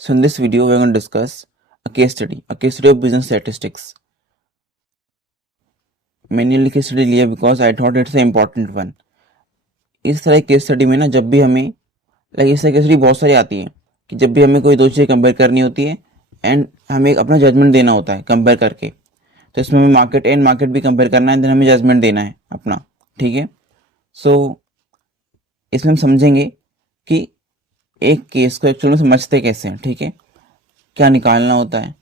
So in this video, we're going to discuss a case study of business statistics. मैंने ये case study लिया because I thought it's a important one. इस तरह case study में ना जब भी हमें इस तरह केस स्टडी बहुत सारी आती है कि जब भी हमें कोई दो चीज़ें कंपेयर करनी होती है एंड हमें अपना जजमेंट देना होता है कंपेयर करके. तो इसमें हमें मार्केट एंड मार्केट भी कंपेयर करना है, देन हमें जजमेंट देना है अपना. ठीक है. सो इसमें हम समझेंगे कि एक केस को एक्चुअल में समझते कैसे हैं. ठीक है. क्या निकालना होता है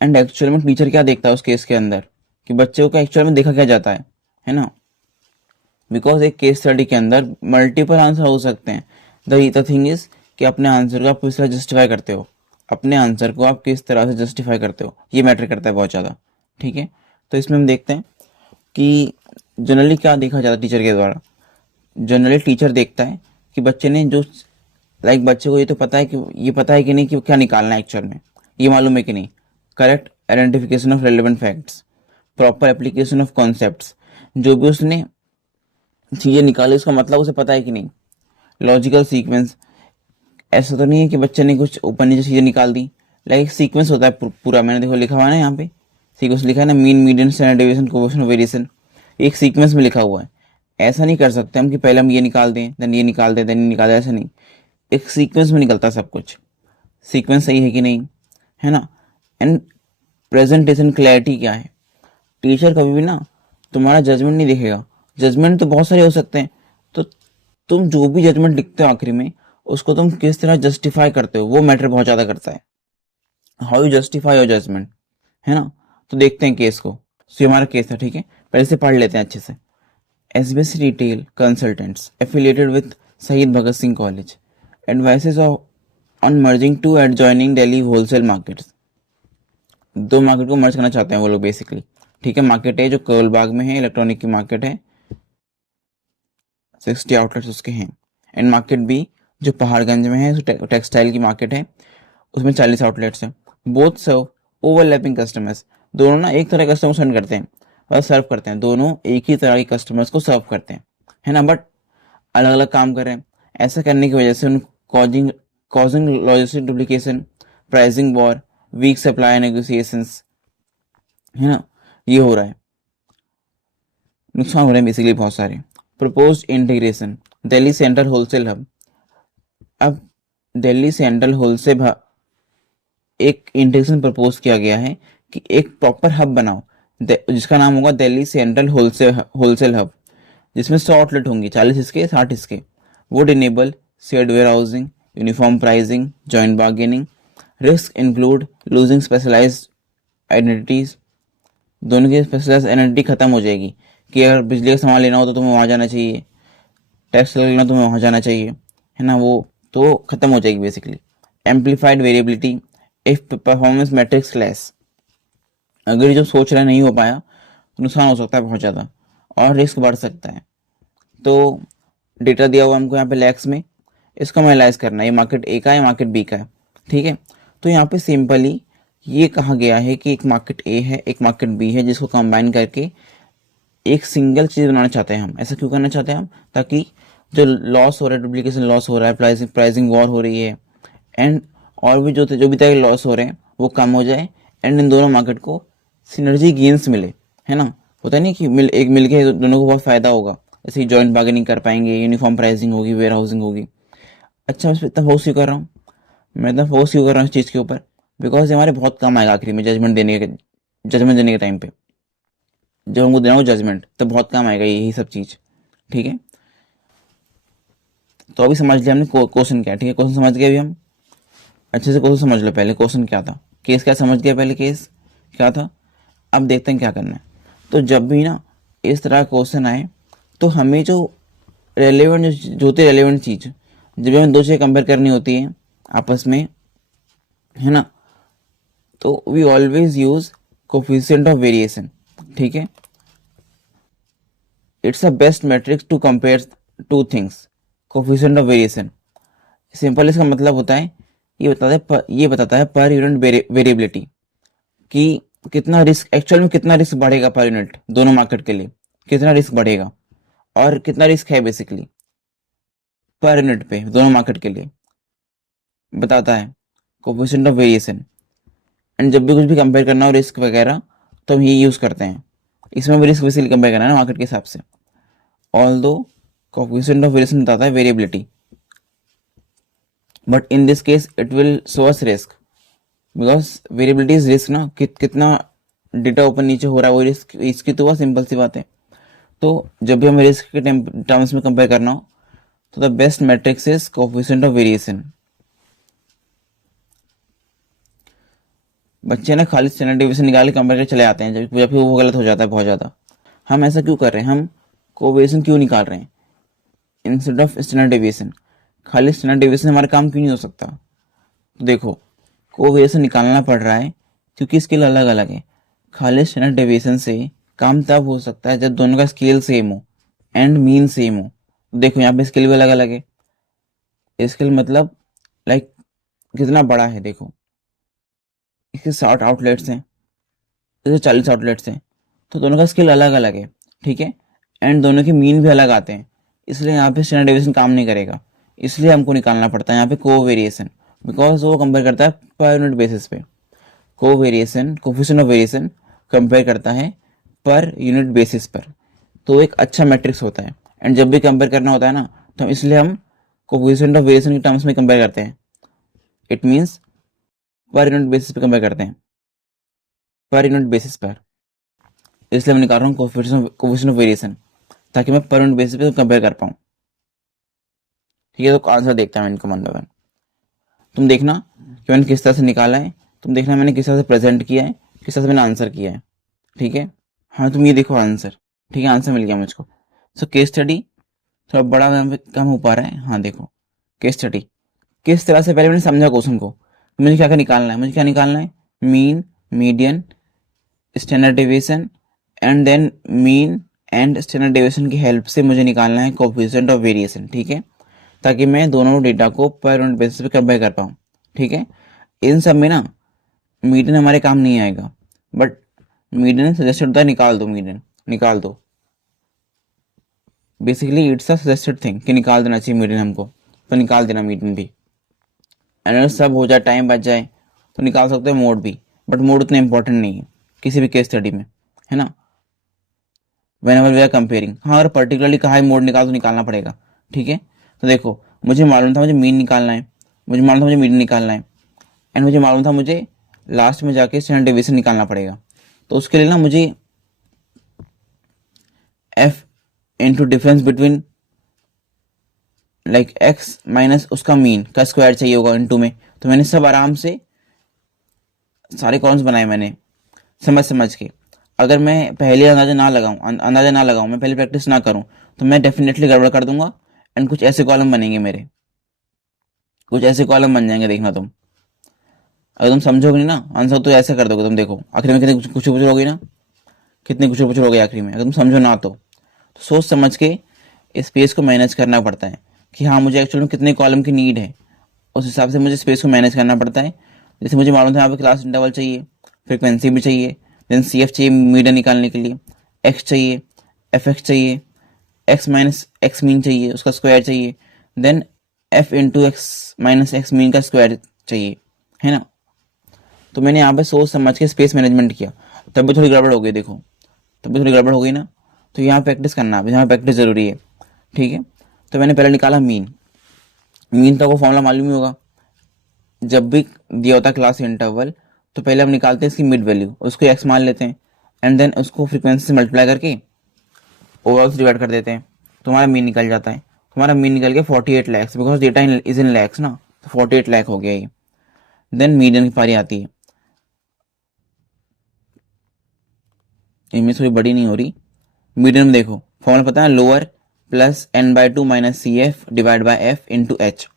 एंड एक्चुअल में टीचर क्या देखता है उस केस के अंदर कि बच्चे को एक्चुअल में देखा क्या जाता है ना. बिकॉज एक केस स्टडी के अंदर मल्टीपल आंसर हो सकते हैं. द थिंग इज कि अपने आंसर को आप किस तरह जस्टिफाई करते हो, अपने आंसर को आप किस तरह से जस्टिफाई करते हो, ये मैटर करता है बहुत ज़्यादा. ठीक है. तो इसमें हम देखते हैं कि जनरली क्या देखा जाता है टीचर के द्वारा. जनरली टीचर देखता है कि बच्चे ने जो बच्चे को ये तो पता है कि नहीं कि क्या निकालना है एक्चुअल में, ये मालूम है कि नहीं. Correct identification of relevant facts, proper application of concepts, जो भी उसने चीज़ें निकाली उसका मतलब उसे पता है कि नहीं. लॉजिकल सीक्वेंस, ऐसा तो नहीं है कि बच्चे ने कुछ ऊपर नीचे चीज़ें निकाल दी. सीक्वेंस होता है पूरा. मैंने देखो लिखा हुआ है ना, यहाँ पे सीक्वेंस लिखा है ना, mean median standard deviation coefficient variation, एक सीक्वेंस में लिखा हुआ है. ऐसा नहीं कर सकते हम कि पहले हम ये निकाल दें देन ये निकाल दें देन ये निकाल दें, ऐसा नहीं. एक सीक्वेंस में निकलता सब कुछ. सीक्वेंस सही है कि नहीं, है ना. एंड प्रेजेंटेशन क्लैरिटी क्या है. टीचर कभी भी ना तुम्हारा जजमेंट नहीं देखेगा. जजमेंट तो बहुत सारे हो सकते हैं, तो तुम जो भी जजमेंट लिखते हो आखिरी में उसको तुम किस तरह जस्टिफाई करते हो वो मैटर बहुत ज़्यादा करता है. How you justify your judgement, है ना. तो देखते हैं केस को. सो हमारा केस था. ठीक है. पहले से पढ़ लेते हैं अच्छे से. SBS retail consultants affiliated with Shaheed Bhagat Singh college advises on merging to adjoining Delhi wholesale markets. दो मार्केट को मर्ज करना चाहते हैं वो लोग बेसिकली. ठीक है. मार्केट है जो करोल बाग में है, इलेक्ट्रॉनिक की मार्केट है, 60 आउटलेट्स उसके हैं. एंड मार्केट बी जो पहाड़गंज में है, टेक्सटाइल की मार्केट है, उसमें 40 आउटलेट्स हैं. बोथ सर्व ओवरलैपिंग कस्टमर्स. दोनों ना एक तरह कस्टमर सेंड करते हैं और सर्व करते हैं. दोनों एक ही तरह के कस्टमर्स को सर्व करते हैं, है ना, बट अलग अलग काम कर रहे हैं. ऐसा करने की वजह से उन causing causing logistic duplication, pricing war, weak supply negotiations, है ना, ये हो रहा है. नुकसान हो रहे हैं बेसिकली बहुत सारे. Proposed integration Delhi central wholesale hub. अब दिल्ली सेंट्रल होलसेल एक इंटीग्रेशन प्रपोज किया गया है कि एक प्रॉपर हब बनाओ जिसका नाम होगा दिल्ली सेंट्रल होलसेल हब, जिसमें 100 आउटलेट होंगे, 40 इसके 60 इसके. Would enable shared warehousing, uniform pricing, joint bargaining. Risk include losing specialised identities. दोनों की स्पेशलाइज्ड आइडेंटिटी खत्म हो जाएगी कि अगर बिजली का सामान लेना हो तो तुम्हें वहाँ जाना चाहिए, टैक्स लेना तुम्हें वहाँ जाना चाहिए, है ना, वो तो खत्म हो जाएगी basically. Amplified variability if performance matrix less. अगर ये जो सोच रहे नहीं हो पाया तो नुकसान हो सकता है बहुत ज़्यादा और रिस्क बढ़ सकता है. तो डेटा दिया हुआ हमको यहाँ पे लैक्स में, इसको हमें एनालाइज करना है. ये मार्केट ए का है, मार्केट बी का है. ठीक है. तो यहाँ पे सिंपली ये कहा गया है कि एक मार्केट ए है, एक मार्केट बी है, जिसको कंबाइन करके एक सिंगल चीज़ बनाना चाहते हैं हम. ऐसा क्यों करना चाहते हैं हम, ताकि जो लॉस हो रहा है, डुप्लीकेशन लॉस हो रहा है, प्राइसिंग वॉर हो रही है, एंड और भी जो भी तरह के लॉस हो रहे हैं वो कम हो जाए एंड इन दोनों मार्केट को सिनर्जी गेन्स मिले, है ना. होता नहीं कि एक मिल के दोनों को बहुत फ़ायदा होगा. जैसे जॉइंट बार्गेनिंग कर पाएंगे, यूनिफॉर्म प्राइसिंग होगी, वेयर हाउसिंग होगी. अच्छा, मैं इस पर इतना फोर्स क्यों कर रहा हूँ, मैं इतना फोर्स क्यों कर रहा हूँ इस चीज़ के ऊपर, बिकॉज ये हमारे बहुत काम आएगा आखिरी में जजमेंट देने के टाइम पे. जब हमको देना हो जजमेंट तब बहुत काम आएगा यही सब चीज़. ठीक है. तो अभी समझ लिया हमने क्वेश्चन क्या है. ठीक है. क्वेश्चन समझ गए अभी हम. अच्छे से क्वेश्चन समझ लो पहले. क्वेश्चन क्या था, केस क्या समझ गया पहले, केस क्या था. अब देखते हैं क्या करना है. तो जब भी ना इस तरह का क्वेश्चन आए तो हमें जो रेलेवेंट जो होती है रेलेवेंट चीज़, जब भी हमें दो चीज़ें कंपेयर करनी होती है आपस में, है ना, तो we always use coefficient of variation. ठीक है. It's a best metrics to compare two things. Coefficient of variation simple इसका मतलब होता है, ये बताता है पर यूनिट वेरिएबिलिटी कि कितना रिस्क एक्चुअल में कितना रिस्क बढ़ेगा पर यूनिट दोनों मार्केट के लिए, कितना रिस्क बढ़ेगा और कितना रिस्क है बेसिकली पर यूनिट पे दोनों मार्केट के लिए बताता है. Coefficient of variation. एंड जब भी कुछ भी कंपेयर करना हो रिस्क वगैरह तो हम ये यूज़ करते हैं। इसमें भी रिस्क बेसिकली कंपेयर करना है ना मार्केट के हिसाब से। ऑल दो कोफिशिएंट ऑफ वेरिएशन बताता है variability, but in this case it will show us risk, because variability is risk ना, कितना डेटा ऊपर नीचे हो रहा है वो रिस्क, इसकी तो वह सिंपल सी बात है। तो जब भी हमें रिस्क के टर्म्स में कंपेयर करना हो तो the best matrix is coefficient of variation. बच्चे ना खाली स्टैंडर्ड डेविएशन निकाल के कंपेयर करके चले आते हैं, जब वो गलत हो जाता है बहुत ज़्यादा। हम ऐसा क्यों कर रहे हैं, हम कोवेरिएशन क्यों निकाल रहे हैं इंस्टेड ऑफ स्टैंडर्ड डेविएशन? खाली स्टैंडर्ड डेविएशन हमारा काम क्यों नहीं हो सकता? तो देखो, कोवेरिएशन निकालना पड़ रहा है क्योंकि स्केल अलग अलग है। खाली स्टैंडर्ड डेविएशन से काम तब हो सकता है जब दोनों का स्केल सेम हो एंड मीन सेम हो। देखो यहाँ पे स्केल भी अलग अलग है। स्केल मतलब लाइक कितना बड़ा है, देखो इसके 60 आउटलेट्स हैं, इसके 40 आउटलेट्स हैं, तो दोनों का स्केल अलग अलग है, ठीक है। एंड दोनों के मीन भी अलग आते हैं, इसलिए यहाँ पे स्टैंडर्ड डेविएशन काम नहीं करेगा। इसलिए हमको निकालना पड़ता है यहाँ पे कोवेरिएशन, बिकॉज वो कंपेयर करता है पर यूनिट बेसिस पे। कोवेरिएशन कोफिशिएंट ऑफ वेरिएशन कंपेयर करता है पर यूनिट बेसिस पर, तो एक अच्छा मैट्रिक्स होता है। एंड जब भी कंपेयर करना होता है ना, तो इसलिए हम कोफिशिएंट ऑफ वेरिएशन के टर्म्स में कंपेयर करते हैं। It means per unit basis पे कंपेयर करते हैं, पर यूनिट बेसिस पर। इसलिए मैं निकाल रहा हूँ कोफिशिएंट ऑफ वेरिएशन, ताकि मैं पर यूनिट बेसिस पे कंपेयर कर पाऊँ। ठीक है, तो आंसर देखता है इनको वन बाय वन। तुम देखना कि मैंने किस तरह से निकाला है, तुम देखना मैंने किस तरह से प्रेजेंट किया है, किस तरह से मैंने आंसर किया है। ठीक है, हाँ तुम ये देखो आंसर। ठीक है, आंसर मिल गया मुझको। सो केस स्टडी थोड़ा बड़ा कम हो पा रहा है। हाँ देखो, केस स्टडी किस तरह से, पहले मैंने समझा क्वेश्चन को, मुझे क्या क्या निकालना है, मुझे क्या निकालना है, mean, median, standard deviation, and then mean and standard deviation की हेल्प से मुझे निकालना है कोफिशिएंट ऑफ वेरिएशन। ठीक है, ताकि मैं दोनों डेटा को पर यूनिट बेसिस पे कंपेयर कर पाऊँ। ठीक है, इन सब में ना मीडियन हमारे काम नहीं आएगा, बट मीडियन सजेस्टेड होता है, निकाल दो मीडियन, निकाल दो। Basically it's a suggested thing कि निकाल देना चाहिए मीडियन हमको, तो निकाल देना मीडियन भी। एंड अगर सब हो जाए, टाइम बच जाए, तो निकाल सकते हैं मोड भी, बट मोड उतना इंपॉर्टेंट नहीं है किसी भी केस स्टडी में, है ना। व्हेनेवर वी आर कंपेयरिंग, हाँ अगर पर्टिकुलरली कहा है मोड निकाल तो निकालना पड़ेगा। ठीक है, तो देखो मुझे मालूम था मुझे मीन निकालना है, मुझे मालूम था मुझे मीडियन निकालना है, एंड मुझे मालूम था मुझे लास्ट में जाके स्टैंडर्ड डेविएशन निकालना पड़ेगा। तो उसके लिए ना मुझे F into difference between like x minus उसका मीन का स्क्वायर चाहिए होगा इंटू में। तो मैंने सब आराम से सारे कॉलम्स बनाए मैंने समझ समझ के। अगर मैं पहले अंदाजा ना लगाऊं, मैं पहले प्रैक्टिस ना करूं, तो मैं डेफिनेटली गड़बड़ कर दूंगा एंड कुछ ऐसे कॉलम बनेंगे मेरे, कुछ ऐसे कॉलम बन जाएंगे, देखना तुम। अगर तुम समझोगे नहीं ना आंसर, तो ऐसे कर दोगे तुम, देखो आखिर में कितने कुछ होगी ना, कितने कुछ हो गए आखिरी में, अगर तुम समझो ना तो सोच समझ के स्पेस को मैनेज करना पड़ता है कि हाँ मुझे एक्चुअल में कितने कॉलम की नीड है, उस हिसाब से मुझे स्पेस को मैनेज करना पड़ता है। जैसे मुझे मालूम था यहाँ पे क्लास इंटरवल चाहिए, फ्रिक्वेंसी भी चाहिए, देन सी एफ चाहिए मीडियन निकालने के लिए, एक्स चाहिए, एफ एक्स चाहिए, एक्स माइनस एक्स मीन चाहिए उसका स्क्वायर चाहिए, then F into X minus X mean का स्क्वायर चाहिए, है ना। तो मैंने यहाँ पे सोच समझ के स्पेस मैनेजमेंट किया, तब भी थोड़ी गड़बड़ हो गई, देखो तब भी थोड़ी गड़बड़ हो गई ना। तो यहाँ प्रैक्टिस करना है, यहाँ प्रैक्टिस ज़रूरी है। ठीक है, तो मैंने पहले निकाला मीन। मीन तो वो फॉर्मूला मालूम ही होगा, जब भी दिया होता है क्लास इंटरवल तो पहले हम निकालते हैं इसकी मिड वैल्यू, उसको एक्स मान लेते हैं, एंड देन उसको फ्रीक्वेंसी से मल्टीप्लाई करके ओवरऑल से डिवाइड कर देते हैं, तो हमारा मीन निकल जाता है। हमारा मीन निकल गया 48 lakhs, because data is in lakhs ना, तो 48 लाख हो गया ये। देन मीडियन की पारी आती है, इमेज थोड़ी बड़ी नहीं हो रही। मीडियन में देखो फॉर्मूला पता है, lower plus N by two minus C F divide by F into H.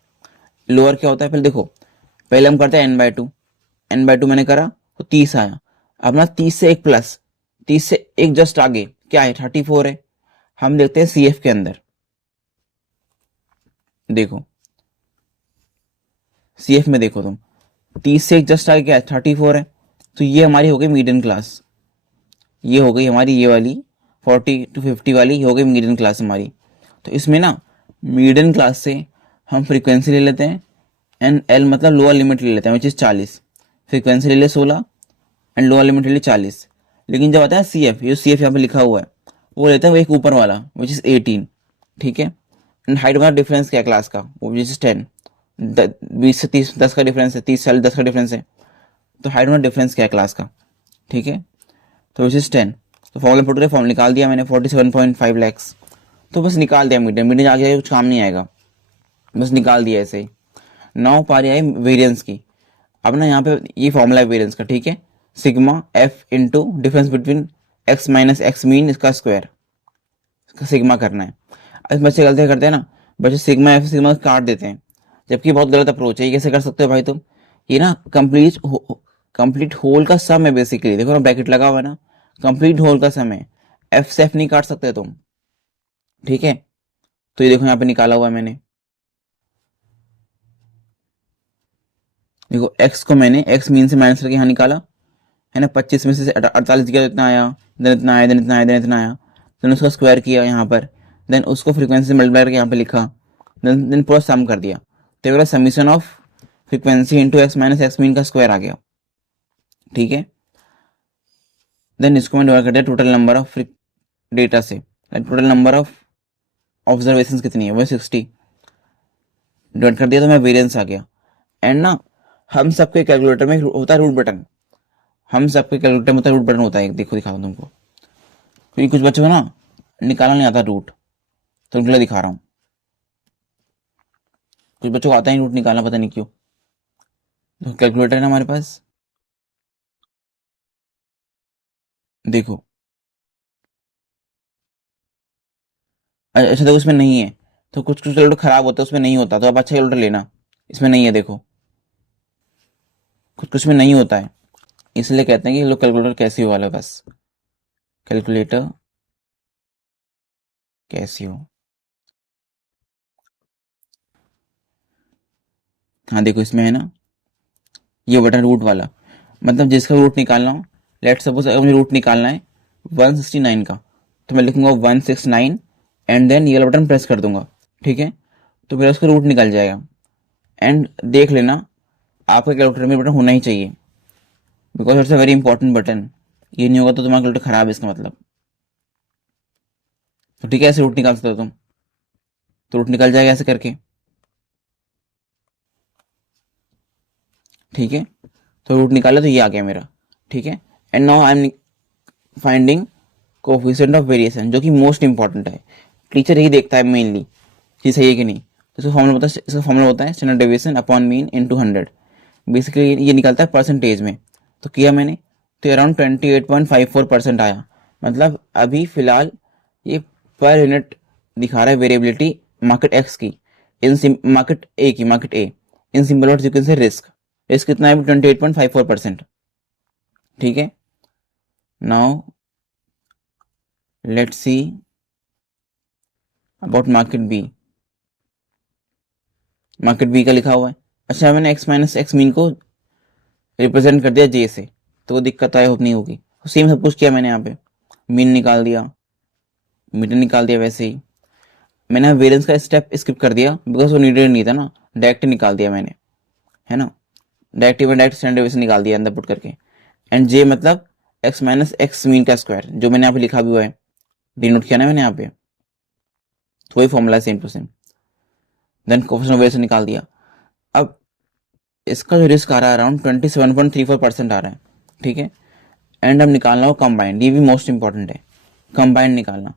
Lower क्या होता है, पहले देखो, पहले हम करते हैं N by two, N by two मैंने करा तो 30 आया। अब ना 30 से एक प्लस, 30 से एक जस्ट आगे क्या है, 34 है। हम देखते हैं सी एफ के अंदर, देखो सी एफ में देखो तुम, 30 से एक जस्ट आगे क्या है, 34 है। तो ये हमारी हो गई मीडियन क्लास, ये हो गई हमारी ये वाली 40 to 50 वाली, ये हो गई मीडियन क्लास हमारी। तो इसमें ना मीडियन क्लास से हम फ्रीक्वेंसी ले लेते हैं एंड एल मतलब लोअर लिमिट ले लेते हैं विच इज़ 40, फ्रीक्वेंसी ले ले 16 एंड लोअर लिमिट ले ली 40। लेकिन जब आता है सी एफ, ये सी एफ यहाँ पे लिखा हुआ है वो लेता है वो एक ऊपर वाला विच इज़ 18, ठीक है। एंड हाइट का डिफरेंस क्या है क्लास का, वो विच इज़ 10, 20 से 30 10 का डिफरेंस है, 30 से 10 का डिफरेंस है, तो हाइट में डिफरेंस क्या है क्लास का, ठीक है। तो विच इज़ 10, तो फॉर्मूला पुट करके फॉर्म निकाल दिया मैंने 47.5 लैक्स। तो बस निकाल दिया मीडियन, मीडियन आगे कुछ काम नहीं आएगा, बस निकाल दिया ऐसे ही। नाउ पारी आई वेरिएंस की। अब ना यहाँ पे ये फॉर्मूला है वेरिएंस का, ठीक है, sigma F into difference between x minus X mean इसका स्क्वायर, इसका सिग्मा करना है। अब बच्चे गलतियाँ करते हैं ना, बच्चे सिग्मा एफ सिग्मा काट देते हैं, जबकि बहुत गलत अप्रोच है। ये कैसे कर सकते हो भाई तुम, ये ना कंप्लीट होल का सम है बेसिकली, देखो ना ब्रैकेट लगा हुआ है ना, कंप्लीट होल का सम है, एफ से एफ नहीं काट सकते तुम, ठीक है। तो ये देखो यहाँ पे निकाला हुआ है मैंने, देखो एक्स को मैंने एक्स मीन से माइनस करके यहाँ निकाला है ना, 25 में से 48 गया, इतना आया, देन इतना आया, देन इतना आया, देन इतना आया, देन उसका स्क्वायर किया यहाँ पर, देन उसको फ्रीक्वेंसी से मल्टीप्लाई करके यहाँ पे लिखा, देन पूरा सम कर दिया, तो मेरा summation of frequency into X minus X mean का स्क्वायर आ गया, ठीक है। देन इसको मैं डिवाइड कर दिया टोटल नंबर ऑफ डेटा से, टोटल नंबर ऑफ ऑब्जर्वेशन कितनी है वो 60, डिवाइड कर दिया तो मैं वेरियंस आ गया। एंड ना हम सबके कैलकुलेटर में होता है रूट बटन, हम सबके कैलकुलेटर में होता है रूट बटन होता है, देखो दिखा दूँ तुमको, क्योंकि कुछ बच्चों को ना निकालना नहीं आता रूट, तो उनके लिए दिखा रहा हूँ। कुछ बच्चों को आता ही रूट निकालना, पता नहीं क्यों। तो कैलकुलेटर है ना हमारे पास, देखो अच्छा देखो इसमें नहीं है, तो कुछ कुछ कैलकुलेटर खराब होता है उसमें नहीं होता, तो आप अच्छा कैलकुलेटर लेना, इसमें नहीं है, देखो कुछ कुछ में नहीं होता है, इसलिए कहते हैं कि लोग कैलकुलेटर कैसे हो वाला, बस कैलकुलेटर कैसी हो। हाँ देखो इसमें है ना ये बटन रूट वाला, मतलब जिसका रूट निकालना हो, लेट सपोज अगर मुझे रूट निकालना है 169 का, तो मैं लिखूंगा 169 एंड देन ये वाला बटन प्रेस कर दूंगा, ठीक है, तो फिर उसका रूट निकल जाएगा। एंड देख लेना आपके कैलकुलेटर में बटन होना ही चाहिए, because it's a very important button, ये नहीं होगा तो तुम्हारा कैलकुलेटर खराब है इसका मतलब। तो ठीक है, ऐसे रूट निकाल सकते हो तुम, तो रूट निकल जाएगा ऐसे करके, ठीक है। तो रूट निकाला तो ये आ गया मेरा, ठीक है। And now I am finding coefficient of variation, जो कि मोस्ट इंपॉर्टेंट है, टीचर यही देखता है मेनली कि सही है कि नहीं। तो इसका फॉर्मूला होता है standard deviation upon mean into 100, basically ये निकलता है परसेंटेज में। तो किया मैंने, तो अराउंड 28.54% आया, मतलब अभी फिलहाल ये पर यूनिट दिखा रहा है वेरिएबिलिटी मार्केट एक्स की, in market A in simple words you can say risk, risk कितना है 28.54%, ठीक है। Now let's see about market B, market B का लिखा हुआ है, अच्छा मैंने एक्स माइनस एक्स मीन को रिप्रेजेंट कर दिया जे से, तो वो दिक्कत आई होप नहीं होगी। सेम सब कुछ किया मैंने यहाँ पे, मीन निकाल दिया, मीडियन निकाल दिया, वैसे ही मैंने वेरिएंस का स्टेप स्किप कर दिया बिकॉज वो नीडेड नहीं था ना, डायरेक्ट निकाल दिया मैंने, है ना, डायरेक्ट स्टैंडर्ड डेविएशन निकाल दिया अंदर पुट करके। एंड जे मतलब एक्स माइनस एक्स मीन का स्क्वायर, जो मैंने यहाँ पे लिखा भी हुआ है, डिनोट किया ना मैंने यहाँ पे, तो वही formula same to same. Then coefficient of variation निकाल दिया। अब इसका जो रिस्क आ रहा है अराउंड 27.34% आ रहा है, ठीक है। एंड अब निकालना हो कंबाइंड, ये भी मोस्ट इंपॉर्टेंट है, कंबाइंड निकालना।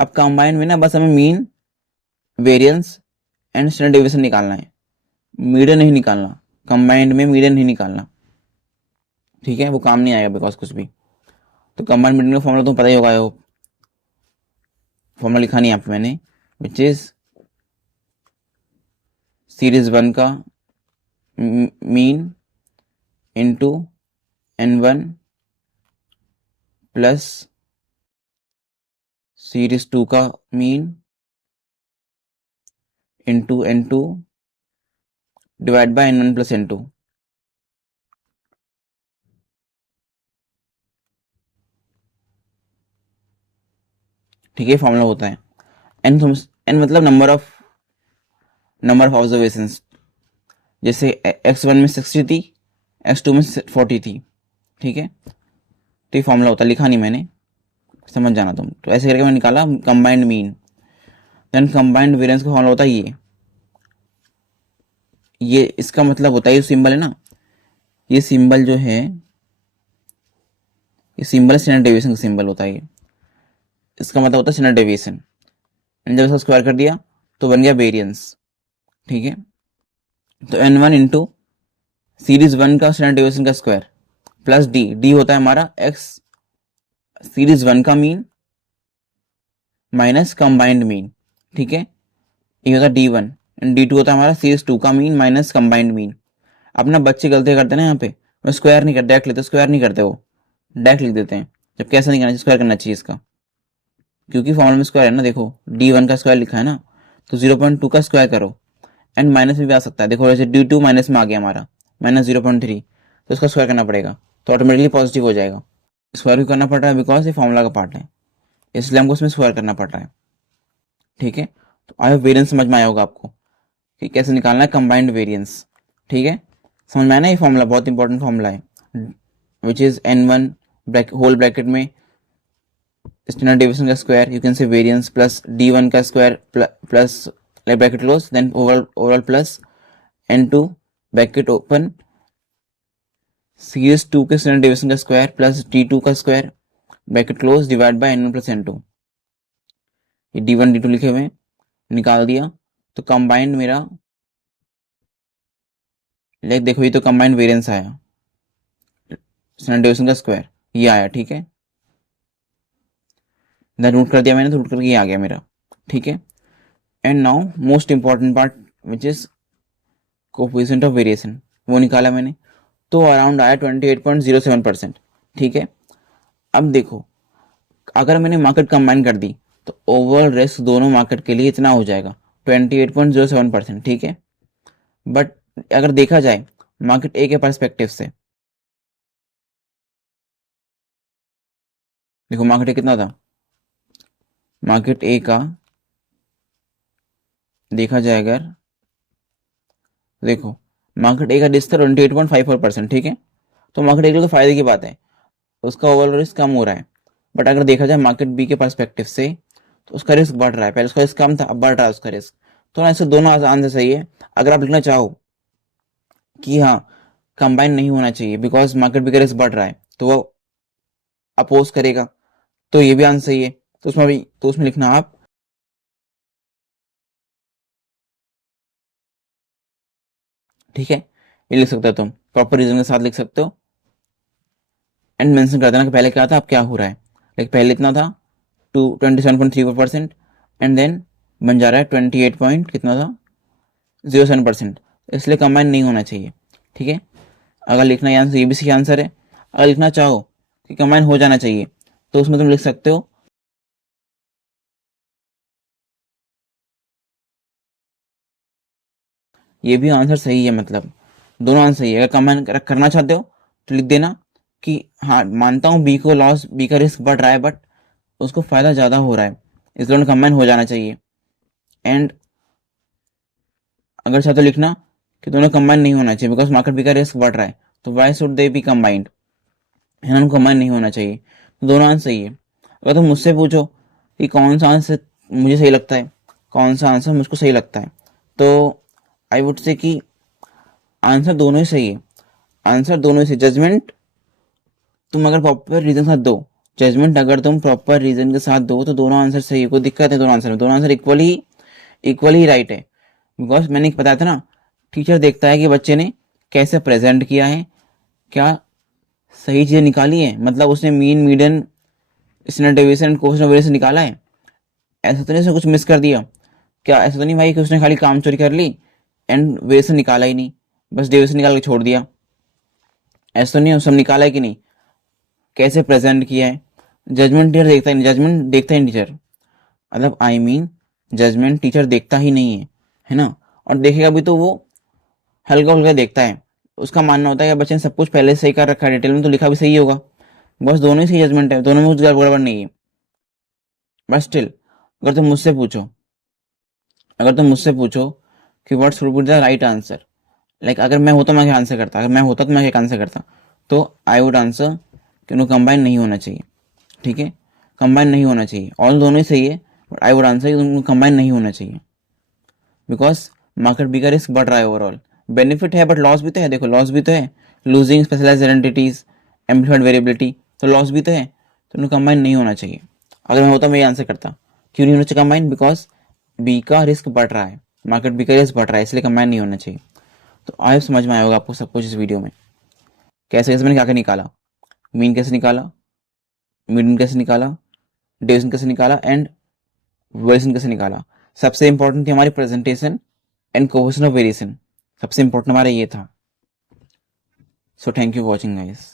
अब कंबाइंड में ना बस हमें mean variance and standard deviation निकालना है, मीडियन नहीं निकालना, कंबाइंड में मीडियन नहीं निकालना, ठीक है, वो काम नहीं आएगा बिकॉज कुछ भी। तो कंबाइंड मीडियन का फॉर्मूला तो पता ही होगा, फॉर्मूला लिखा नहीं यहाँ पे मैंने, विच इज सीरीज 1 का mean into N1 plus series 2 का mean into N2 divide by N1 plus N2, ठीक है, फॉर्मूला होता है। एन मतलब नंबर ऑफ ऑब्जर्वेशंस, जैसे x1 में 60 थी, x2 में 40 थी, ठीक है। तो ये फॉर्मूला होता है, लिखा नहीं मैंने, समझ जाना तुम। तो ऐसे करके मैं निकाला combined mean. Then combined variance का फॉर्मूला होता है ये इसका मतलब होता है, ये सिंबल है ना, ये सिंबल जो है, ये सिंबल स्टैंडर्ड डेविएशन का सिंबल होता है ये। इसका मतलब होता है स्टैंडर्ड डेविएशन। जब इसका स्क्वायर कर दिया तो बन गया वेरिएंस, ठीक है। तो n1 इंटू सीरीज 1 का स्टैंडर्ड डेविएशन का स्क्वायर प्लस डी होता है हमारा x सीरीज 1 का मीन माइनस कंबाइंड मीन, ठीक है। ये होता है d1 एंड d2 होता है हमारा सीरीज 2 का मीन माइनस कंबाइंड मीन। अपना बच्चे गलती करते हैं ना, यहाँ पे वो स्क्वायर नहीं करते, डायरेक्ट लेते, स्क्वायर नहीं करते, वो डायरेक्ट लिख देते हैं, जब कैसा नहीं करना चाहिए, स्क्वायर करना चाहिए इसका, क्योंकि फॉर्मूला में स्क्वायर है ना। देखो d1 का स्क्वायर लिखा है ना, तो 0.2 का स्क्वायर करो, एंड माइनस में भी आ सकता है। देखो जैसे d2 माइनस में आ गया हमारा माइनस 0.3, तो इसका स्क्वायर करना पड़ेगा, तो ऑटोमेटिकली पॉजिटिव हो जाएगा। स्क्वायर भी करना पड़ रहा है बिकॉज ये फॉर्मूला का पार्ट है, इसलिए हमको इसमें स्क्वायर करना पड़ रहा है, ठीक है। तो आई होप वेरिएंस समझ में आया होगा आपको कि कैसे निकालना है कंबाइंड वेरिएंस, ठीक है। समझ में आया ना, ये फॉर्मूला बहुत इंपॉर्टेंट फॉर्मूला है, which is n1 whole bracket में स्टैंडर्ड डेविएशन का square, you can say variance plus d1 का square plus bracket close, then overall plus n2 bracket open series 2 के स्टैंडर्ड डेविएशन का स्क्वायर प्लस d2 का square bracket close divide by n1 plus n2। ये d1 d2 लिखे हुए हैं, निकाल दिया, तो कंबाइंड मेरा लाइक देखो ये तो कंबाइंड वेरिएंस आया, स्टैंडर्ड डेविएशन का स्क्वायर ये आया, ठीक है। देन रूट कर दिया मैंने, तो रूट करके ये आ गया मेरा, ठीक है। And now most important part which is coefficient of variation, वो निकाला मैंने, तो अराउंड आया 28.07%, ठीक है। अब देखो अगर मैंने मार्केट कंबाइन कर दी तो ओवरऑल रिस्क दोनों मार्केट के लिए इतना हो जाएगा 28.07%, ठीक है। बट अगर देखा जाए मार्केट ए के पर्सपेक्टिव से, देखो मार्केट ए कितना था, मार्केट ए का देखा जाए अगर, देखो मार्केट ए का रिस्क था 28.54%, ठीक है। तो मार्केट ए के लिए तो फायदे की बात है, उसका ओवरऑल रिस्क कम हो रहा है। बट अगर देखा जाए मार्केट बी के पर्सपेक्टिव से, तो उसका रिस्क बढ़ रहा है, पहले उसका रिस्क कम था, अब बढ़ रहा है उसका रिस्क। तो ना ऐसे दोनों आसान से सही है। अगर आप लिखना चाहो कि हाँ कंबाइन नहीं होना चाहिए बिकॉज मार्केट बी का रिस्क बढ़ रहा है, तो वो अपोज करेगा, तो ये भी आंसर सही है। तो उसमें लिखना आप ठीक है, ये लिख सकते हो, तुम प्रॉपर रीजन के साथ लिख सकते हो एंड मेंशन कर देना कि पहले क्या था अब क्या हो रहा है। लाइक पहले इतना था 27.34% एंड देन बन जा रहा है 28 पॉइंट कितना था 07%, इसलिए कंबाइन नहीं होना चाहिए, ठीक है। अगर लिखना ये आंसर, ये भी सही आंसर है। अगर लिखना चाहो कि कंबाइन हो जाना चाहिए, तो उसमें तुम लिख सकते हो ये भी आंसर सही है, मतलब दोनों आंसर सही है। अगर कंबाइन करना चाहते हो तो लिख देना कि हाँ मानता हूँ बी को लॉस, बी का रिस्क बढ़ रहा है बट उसको फायदा ज्यादा हो रहा है, इसलिए उन्हें कंबाइन हो जाना चाहिए। एंड अगर चाहते हो लिखना कि दोनों कंबाइन नहीं होना चाहिए बिकॉज मार्केट बी का रिस्क बढ़ रहा है, तो why should they B combined, है ना, उनको कंबाइन नहीं होना चाहिए। तो दोनों आंसर सही है। अगर तुम मुझसे पूछो कि कौन सा आंसर मुझे सही लगता है, कौन सा आंसर मुझको सही लगता है, तो आई वुड से कि आंसर दोनों ही सही है, आंसर दोनों ही सही। जजमेंट तुम अगर प्रॉपर रीजन के साथ दो, जजमेंट अगर तुम प्रॉपर रीजन के साथ दो तो दोनों आंसर सही है, कोई दिक्कत है दोनों आंसर में, दोनों आंसर इक्वली राइट है। बिकॉज मैंने बताया था ना, टीचर देखता है कि बच्चे ने कैसे प्रेजेंट किया है, क्या सही चीजें निकाली है, मतलब उसने mean median standard deviation and coefficient of variation निकाला है। ऐसा तो नहीं उसने कुछ मिस कर दिया, क्या ऐसा तो नहीं भाई कि उसने खाली काम चोरी कर ली एंड वेरिएशन निकाला ही नहीं, बस डेविएशन निकाल के छोड़ दिया। ऐसा तो नहीं, सब निकाला है कि नहीं, कैसे प्रेजेंट किया है। जजमेंट टीचर देखता ही नहीं, जजमेंट देखता ही नहीं टीचर, मतलब आई मीन जजमेंट टीचर देखता ही नहीं है ना। और देखेगा भी तो वो हल्का हल्का देखता है, उसका मानना होता है कि बच्चे ने सब कुछ पहले से सही कर रखा है, डिटेल में तो लिखा भी सही होगा, बस दोनों ही सही जजमेंट है, दोनों में कुछ गड़बड़ नहीं है। बट स्टिल अगर तुम मुझसे पूछो, अगर तुम मुझसे पूछो कि what should be the right answer, like अगर मैं होता मैं क्या आंसर करता, अगर मैं होता तो मैं क्या आंसर करता, तो आई वुड आंसर कि उनको कंबाइन नहीं होना चाहिए, ठीक है, कंबाइन नहीं होना चाहिए, ऑल दोनों ही सही है, बट आई वुड आंसर कि उनको कंबाइन नहीं होना चाहिए, बिकॉज मार्केट बिगर रिस्क बढ़ रहा है ओवरऑल, बेनिफिट है बट लॉस भी तो है, देखो लॉस भी तो है, losing specialised identities, amplified variability, तो लॉस भी तो है, तो उन्हें कंबाइन नहीं होना चाहिए। अगर मैं होता मैं ये आंसर करता, क्यों नहीं होना चाहिए कंबाइन, बिकॉज बी का रिस्क बढ़ रहा है, मार्केट बी का रिस्क बढ़ रहा है, इसलिए कंबाइन नहीं होना चाहिए। तो आई समझ में आया होगा आपको सब कुछ इस वीडियो में, कैसे कैसे मैंने क्या क्या निकाला, मीन कैसे निकाला, मीडियन कैसे निकाला, डेविएशन कैसे निकाला एंड वेरिएशन कैसे निकाला। सबसे इंपॉर्टेंट थी हमारी presentation and coefficient of variation, सबसे इंपॉर्टेंट हमारा ये था। So thank you watching guys.